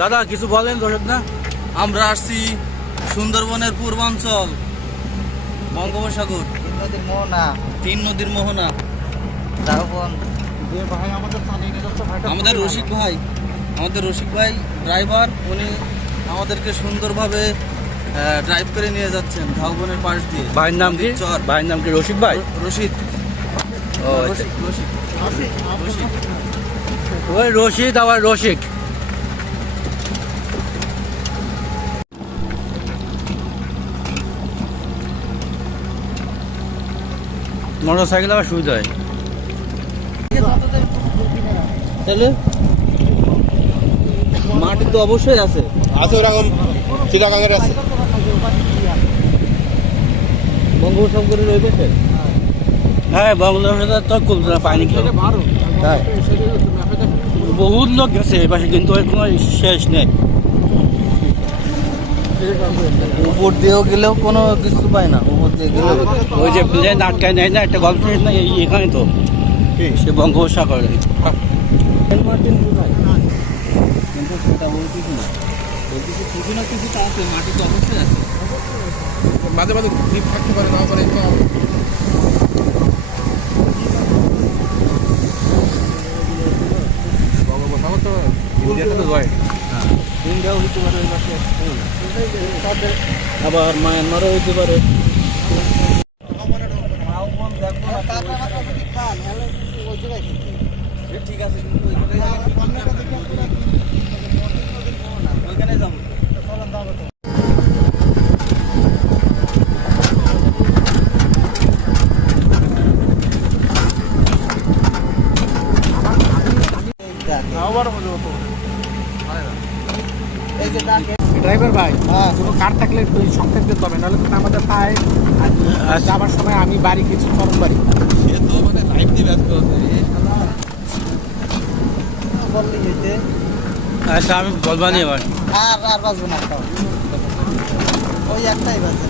দাদা কিছু বলেন দর্শক না। আমরা আসছি সুন্দরবনের পূর্বাঞ্চল, বঙ্গোপসাগর, তিন নদীর মোহনা। আমাদের রসিক ভাই ড্রাইভার, উনি আমাদেরকে সুন্দরভাবে ড্রাইভ করে নিয়ে যাচ্ছেন ঝাউবনের পাশ দিয়ে। ভাইয়ের নাম কি? ভাইয়ের নাম কি? রসিক ভাই? রশিদ। ওই রশিদ আবার রসিক। মোটর সাইকেল আবার সুবিধা হয়। তাহলে মাটি তো অবশ্যই আছে ওরকম চিটাগাঙের আছে। বঙ্গোপসাগরের ওই পাশে। হ্যাঁ, বঙ্গোপসাগর তো কলকাতা পায়নি কেউ। তাই বহুত লোক গেছে এ পাশে, কিন্তু ওর কোনো শেষ নেই। উপর দিয়েও গেলেও কোনো কিছু পায় না, উপর দিয়ে গেলেও ওই যে প্লেন আটকায় নেয় না, একটা গল্প না এখানে তো সে বঙ্গোপসাগরে। কিন্তু সেটা বলতেছি না, বলতেছি কিছু না কিছু তো আছে, মাটি তো অবশ্যই আছে। মাঝে মাঝে দ্বীপ থাকতে পারে, না পারে বঙ্গোপসাগর তো ইন্ডিয়াতে তো যায়। ইন্ডিয়াও হইতে পারে ওই পাশে, আবার মায়ানমারও হইতে পারে। ঠিক আছে, ওইখানে যাবো। ড্রাইভার ভাই, কোনো কার থাকলে একটু সংকেত দিতে হবে, নাহলে কিন্তু আমাদের পায়ে যাবার সময় আমি বাড়ি কিছু চরম বাড়ি। সে তো মানে লাইফ দিয়ে ব্যস্ত আছে। আচ্ছা, আমি বলবানি এবার। আর বাঁচবো না, ওই একটাই বাজে।